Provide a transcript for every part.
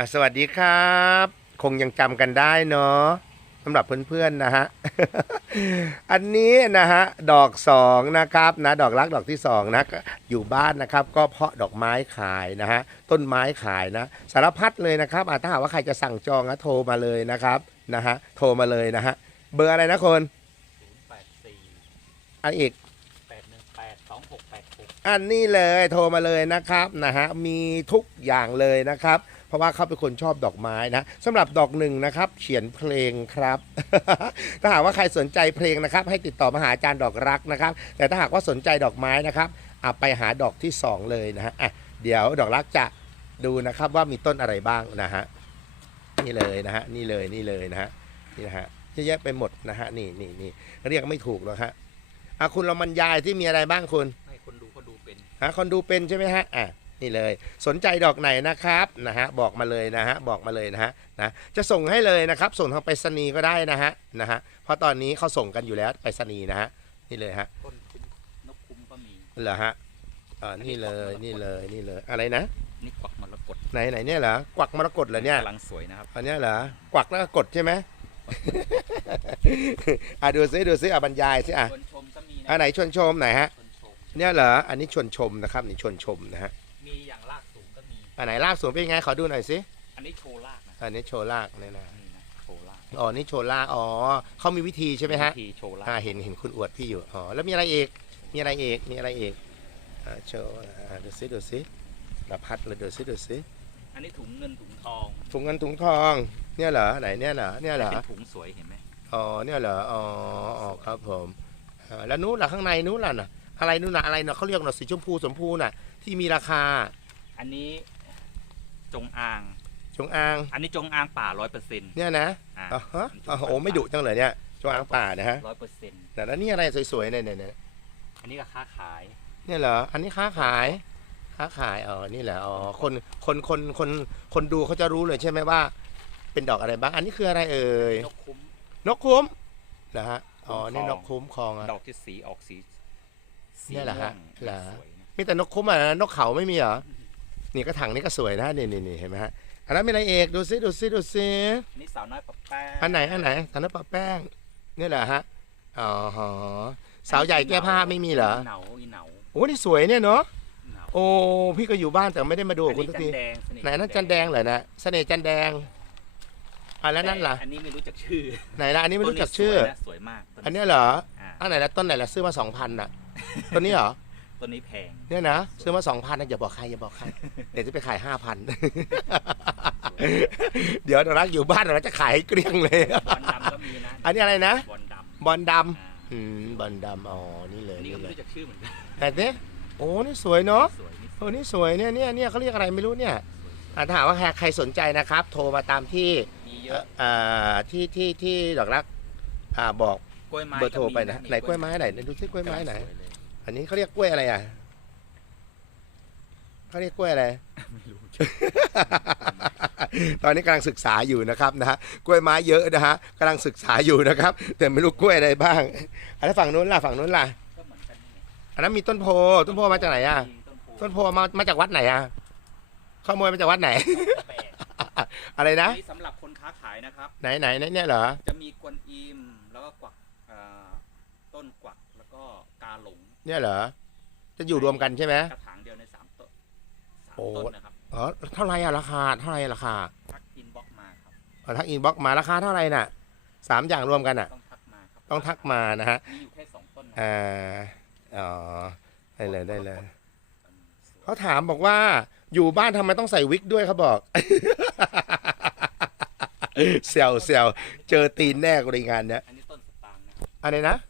อะสวัสดีครับ คงยังจำกันได้เนาะสำหรับเพื่อนๆนะฮะ อันนี้นะฮะ ดอกสองนะครับนะ ดอกรักดอกที่สองนะก็อยู่บ้านนะครับ ก็เพาะดอกไม้ขายนะฮะ ต้นไม้ขายนะ สารพัดเลยนะครับอะถ้าหากว่าใครจะสั่งจองนะโทรมาเลยนะครับนะฮะ โทรมาเลยนะฮะ เบอร์อะไรนะคนแปดสี่อันอีกแปดหนึ่งแปดสองหกแปดหกอันนี้เลยโทรมาเลยนะครับนะฮะ มีทุกอย่างเลยนะครับ เพราะว่าเขาเป็นคนชอบดอกไม้นะสำหรับดอกหนึ่งนะครับ เขียนเพลงครับ ถ้าหากว่าใครสนใจเพลงนะครับ ให้ติดต่อมาหาอาจารย์ดอกรักนะครับ แต่ถ้าหากว่าสนใจดอกไม้นะครับอะไปหาดอกที่สองเลยนะฮะอะเดี๋ยวดอกรักจะดูนะครับว่ามีต้นอะไรบ้างนะฮะนี่เลยนะฮะนี่เลยนี่เลยนะฮะนี่นะฮะเยอะแยะไปหมดนะฮะนี่นี่นี่เรียกไม่ถูกหรอกฮะอะคุณลองบรรยายที่มีอะไรบ้างคุณให้คนดูเขาดูเป็นหาคนดูเป็นใช่ไหมฮะอะ นี่เลย สนใจดอกไหนนะครับนะฮะบอกมาเลยนะฮะบอกมาเลยนะฮะนะจะส่งให้เลยนะครับ ส่งทางไปรษณีย์ก็ได้นะฮะนะฮะเพราะตอนนี้เขาส่งกันอยู่แล้วไปรษณีย์นะฮะนี่เลยฮะต้นคุ้มนกคุ้มก็มีเหรอฮะอ่านี่เลยนี่เลยนี่เลยอะไรนะนี่กวักมรกตไหนไหนเนี่ยเหรอกวักมรกตเหรอเนี่ยกำลังสวยนะครับอันเนี้ยเหรอกวักแล้วก็กดใช่ไหมอะดูซิดูซิอะบรรยายซิอะชวนชมก็มีนะอันไหนชวนชมไหนฮะชวนชมเนี่ยเหรออันนี้ชวนชมนะครับนี่ชวนชมนะฮะมี อย่างลากสูงก็มี อันไหนลากสูงเป็นไงขอดูหน่อยสิ อันนี้โชว์ลากนะอันนี้โชว์ลากเนี่ยนะ นี่นะโชว์ลากอ๋อ นี่โชว์ลาก อ๋อเขามีวิธีใช่ไหมฮะ วิธีโชว์ลากอ่า เห็นเห็นคุณอวดพี่อยู่ อ๋อ แล้วมีอะไรอีกมีอะไรอีกมีอะไรอีกอ่าโชว์อ่าดูซิดูซิระพัดเลยดูซิดูซิอันนี้ถุงเงินถุงทองถุงเงินถุงทอง เนี่ยเหรอ ไหนเนี่ยเหรอ เนี่ยเหรอ เป็นถุงสวยเห็นไหมอ๋อ เนี่ยเหรอ อ๋ออ๋อครับผมอ่าแล้วนู้นล่ะข้างในนู้นล่ะน่ะอะไรนู้นน่ะอะไรเนาะเขาเรียกเนาะสีชมพูสมพูน่ะที่มีราคา อันนี้จงอาง จงอาง อันนี้จงอางป่าร้อยเปอร์เซ็นต์เนี่ยนะอ่าอ๋อฮะอ๋อโอ้ไม่ดุจังเลยเนี่ยจงอางป่านะฮะร้อยเปอร์เซ็นต์แต่แล้วนี่อะไรสวยๆเนี่ยเนี่ยเนี่ยอันนี้ก็ค้าขาย เนี่ยเหรอ อันนี้ค้าขาย ค้าขาย อ๋อ นี่แหละ อ๋อ คน คน คน คน คนดูเขาจะรู้เลยใช่ไหมว่า เป็นดอกอะไรบ้าง อันนี้คืออะไรเอ่ย นกคุ้ม นกคุ้มเหรอฮะ อ๋อคุ้มครองนี่นกคุ้มครองอะดอกที่สีออกสีสีเนี่ยเหรอฮะม่วงเหรอสวยนะมีแต่นกคุ้มอะนะนกเขาไม่มีเหรอ นี่กระถางนี่ก็สวยนะนี่นี่นี่เห็นไหมฮะอันนั้นมีอะไรเอกดูซิดูซิดูซิอันนี้สาวน้อยปะแป้งอันไหนอันไหนสันนปะแป้งนี่แหละฮะอ๋อฮะสาวใหญ่แก้ผ้าไม่มีเหรอเหนาอีเหนาโอ้นี่สวยเนี่ยเนาะเหนาโอ้พี่ก็อยู่บ้านแต่ไม่ได้มาดูกับคุณทุกทีอันนี้จันแดงสไหนนั่นจันแดงเหรอนะเสน่ห์จันแดงอะแล้วนั่นล่ะอันนี้ไม่รู้จักชื่อ ไหนล่ะอันนี้ไม่รู้จักชื่อต้นนี้สวยนะสวยมากต้อันเนี้ยเหรออ่าอันไหนละต้นไหนละซื้อมาสองพันอะต้นนี้เหรอ ต้นนี้แพง เนี่ยนะซื้อมาสองพันนะอย่าบอกใครอย่าบอกใคร เดี๋ยวจะไปขายห้าพันเดี๋ยวเรารักอยู่บ้านเราจะขายให้เกลี้ยงเลย บอลดำก็มีนะอันนี้อะไรนะ บอลดำบอลดอ่าำอืมบอลดำอ๋อนี่เลยอันนี้นี่ก็เลไม่ยรู้จักชื่อเหมือนกันแต่เนี้ยโอ้นี่สวยเนาะสวยนี่เออนี่สวยเนี่ยเนี่ยเนี่ยเขาเรียกอะไรไม่รู้เนี่ยอะถ้าหากว่าใครสนใจนะครับ โทรมาตามที่มีเยเอ่อะออ่าที่ที่ที่ดอกรักอ่าบอกกล้วยไม้เบอร์โทรไปนะก็ไหนกล้วยไม้ไหนดูซิกล้วยไม้ไหน สวยเลย อันนี้เขาเรียกกล้วยอะไรอะเขาเรียกกล้วยอะไร ไม่รู้ ตอนนี้กำลังศึกษาอยู่นะครับนะฮะกล้วยไม้เยอะนะฮะกำลังศึกษาอยู่นะครับ แต่ไม่รู้กล้วยอะไรบ้างอันแล้วฝั่งนู้นล่ะฝั่งนู้นล่ะก็เหมือนกันนี่ไงอันนั้นมีต้นโพต้นโพมาจากไหนอะต้นโพต้นโพมามาจากวัดไหนอะขโมยมาจากวัดไหน แปลกอะไรนะ นี่สำหรับคนค้าขายนะครับ ไหนไหนไหนเนี่ยเหรอ จะมีกวนอิมแล้วก็กวักเอ่อต้นกวักแล้วก็กาหลง เนี่ยเหรอ จะอยู่รวมกันใช่ไหมกระถางเดียวในสามต้นสามโอ้ต้นนะครับอ๋อเท่าไหรอะราคา เท่าไหรราคาทักอินบ็อกมาครับเอาทักอินบ็อกมาราคาเท่าไหรน่ะสามอย่างรวมกันอะ ต้องทักมาครับต้องทักมานะฮะมีอยู่แค่สองต้นนะอ่าอ๋อได้เลยได้เลยอืมสวยเขาถามบอกว่าอยู่บ้านทำไมต้องใส่วิกด้วยเขาบอกเซลเซลเจอตีนแน่บริงานเนี้ยอันนี้ต้นสตางค์นะครับอะไรนะสตางค์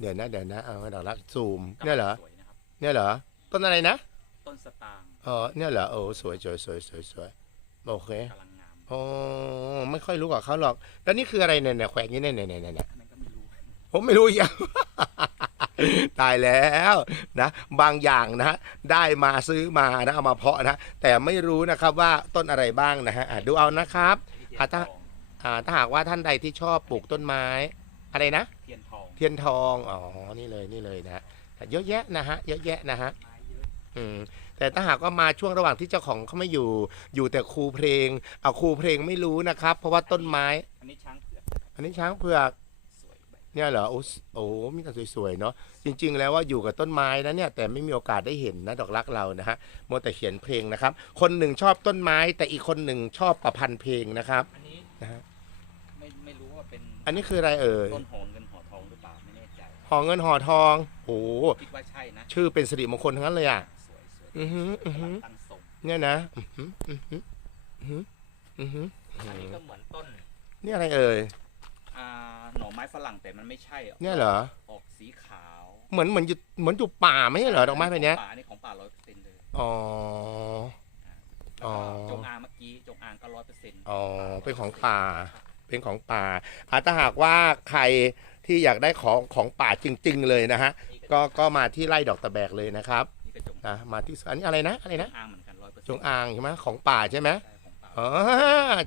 เดี๋ยวนะเดี๋ยวนะเอาดอกรักซูมเนี่ยเหรอสวยนะครับเนี่ยเหรอ ต้นอะไรนะต้นสตางค์อ๋อเนี่ยเหรอโอ้สวยสวยสวยสวยสวยโอเคกำลังงามอ๋อไม่ค่อยรู้กับเขาหรอก แล้วนี่คืออะไรเนี่ยเนี่ยแขวนอยู่เนี่ยเนี่ยเนี่ยเนี่ย อันนั้นก็ไม่รู้ผมไม่รู้อีกอย่าง ตายแล้วนะบางอย่างนะฮะได้มาซื้อมานะเอามาเพาะนะแต่ไม่รู้นะครับว่าต้นอะไรบ้างนะฮะอะดูเอานะครับอันนี้เทียนอะถ้าทองอ่าถ้าหากว่าท่านใดที่ชอบปลูกต้นไม้ อะไรนะ เทียนทองเทียนทอง อ๋อ นี่เลย นี่เลยนะฮะเยอะแยะนะฮะ เยอะแยะนะฮะไม้เยอะอืมแต่ถ้าหากว่ามาช่วงระหว่างที่เจ้าของเขาไม่อยู่ อยู่แต่ครูเพลง เอาครูเพลงไม่รู้นะครับ เพราะว่าต้นไม้ อันนี้ช้างเผือก อันนี้ช้างเผือกสวยแบบเนี่ยเหรอ โอ้สโอ้มีแต่สวยๆเนาะ จริง ๆ แล้วว่าอยู่กับต้นไม้นะเนี่ย แต่ไม่มีโอกาสได้เห็นนะดอกรักเรานะฮะมัวแต่เขียนเพลงนะครับ คนหนึ่งชอบต้นไม้ แต่อีกคนหนึ่งชอบประพันธ์เพลงนะครับ อันนี้นะฮะไม่ไม่รู้ว่าเป็น อันนี้คืออะไรเอ่ย ต้นหอมเงิน หอเงินหอทองโอ้คิดว่าใช่นะชื่อเป็นสิริมงคลทั้งนั้นเลยอะสวยสวยอือหืออือหืกำลัองตั้งทรงเนี่ยนะอือหืออือหืออือหืออือหืออันนี้ก็เหมือนต้นนี่อะไรเอ่ยอ่าหน่อไม้ฝรั่งแต่มันไม่ใช่เนี่ยเหรอออกสีขาวเหมือนเหมือนอยู่เหมือนอยู่ป่าไม่ใช่เหรอดอกไม้แบบเนี้ยของป่าอันนี้ของป่าร้อยเปอร์เซ็นต์เลยอ๋อแล้วก็อ๋อจงอางเมื่อกี้จงอางก็ร้อยเปอร์เซ็นต์อ๋อเป็นของป่าเป็นของป่าอาถ้าหากว่าใคร ที่อยากได้ของของป่าจริง ๆ เลยนะฮะก็ก็มาที่ไร่ดอกตะแบกเลยนะครับนี่ก็จงนะมาที่สวนอันนี้อะไรนะอะไรนะอางเหมือนกันร้อยเปอร์จเซ็นงต์อางใช่ไหมของป่าใช่ไหมของป่าอ๋อ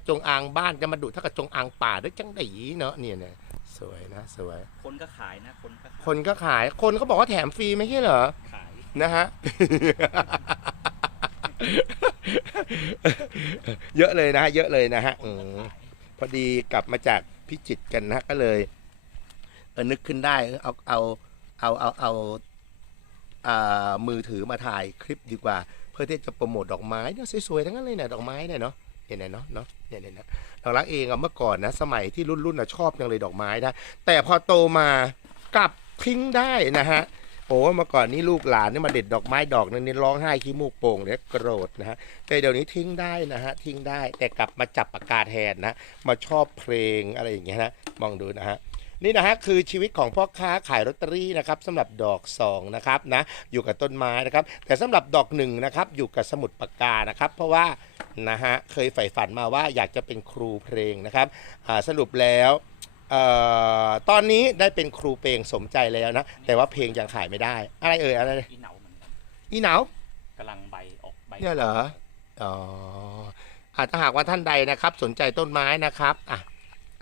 จงอางบ้านจะมาดุเท่ากับจงอางป่าด้วยจังไดเนาะเนี่ยเนี่ยสวยนะสวย คนก็ขายนะคนก็ขายคนก็ขายคนก็บอกว่าแถมฟรีไม่ใช่เหรอ ขายนะฮะ เยอะเลยนะฮะเยอะเลยนะฮะคนอืก็มขายพอดีกลับมาจากพิจิตรกันนะก็เลยเออนึกขึ้นได้เออเอาเอาเอาเอาเอามือถือมาถ่ายคลิปดีกว่า เพื่อที่จะโปรโมทดอกไม้เนี่ยสวยๆทั้งนั้นเลยเนี่ยดอกไม้เนี่ยเนาะเนี่ยเนี่ยเนาะเนาะเนี่ยเนี่ยนะเรารักเองอะเมื่อก่อนนะสมัยที่รุ่นรุ่นๆนะชอบจังเลยดอกไม้นะแต่พอโตมากลับทิ้งได้นะฮะโอ้เมื่อก่อนนี่ลูกหลานนี่มาเด็ดดอกไม้ดอกนึงนี่ร้องไห้ขี้มูกโป่งเนี่ยโกรธนะฮะแต่เดี๋ยวนี้ทิ้งได้นะฮะทิ้งได้แต่กลับมาจับปากกาแทนนะมาชอบเพลงอะไรอย่างเงี้ยนะมองดูนะฮะ นี่นะฮะคือชีวิตของพ่อค้าขายลอตเตอรี่นะครับสำหรับดอกสองนะครับนะอยู่กับต้นไม้นะครับ แต่สำหรับดอกหนึ่งนะครับอยู่กับสมุดปากกานะครับ เพราะว่านะฮะเคยใฝ่ฝันมาว่าอยากจะเป็นครูเพลงนะครับอ่าสรุปแล้วเอ่อตอนนี้ได้เป็นครูเพลงสมใจแล้วนะ แต่ว่าเพลงยังขายไม่ได้ อะไรเอ่ยอะไรอีเหนาเหมือนกันอีหนาวกำลังใบออกใบเนี่ยเหรออ๋ออะถ้าหากว่าท่านใดนะครับ สนใจต้นไม้นะครับอะ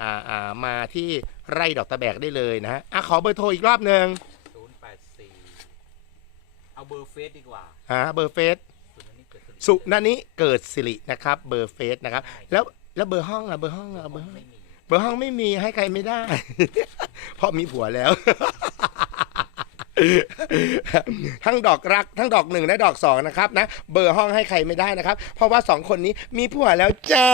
อ่าอ่ามาที่ไร่ดอกตะแบกได้เลยนะฮะอะขอเบอร์โทรอีกรอบหนึ่งศูนย์แปดสี่เอาเบอร์เฟซดีกว่าฮะเบอร์เฟซศูนย์อันนี้เกิดขึ้นสุนันนี้เกิดสิรินะครับ เบอร์เฟซนะครับ แล้วแล้วเบอร์ห้องอะเบอร์ห้องอะเบอร์ห้อง ไม่มีเบอร์ห้องไม่มีให้ใครไม่ได้ เพราะมีผัวแล้ว ทั้งดอกรัก ทั้งดอกหนึ่งและดอกสองนะครับนะ เบอร์ห้องให้ใครไม่ได้นะครับ เพราะว่าสองคนนี้มีผัวแล้วจ้า